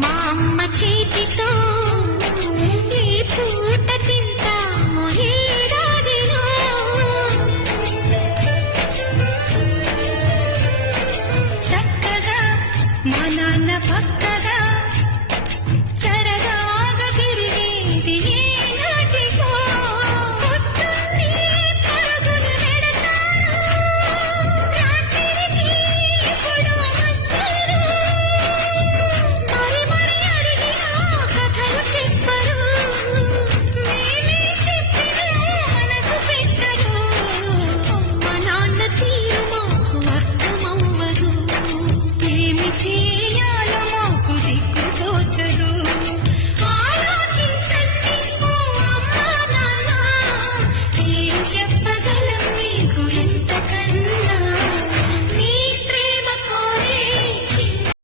మా అమ్మ చేతితో ఈ పూట తింటాము ఏడాదిలో. చక్కగా మా నాన్న పక్క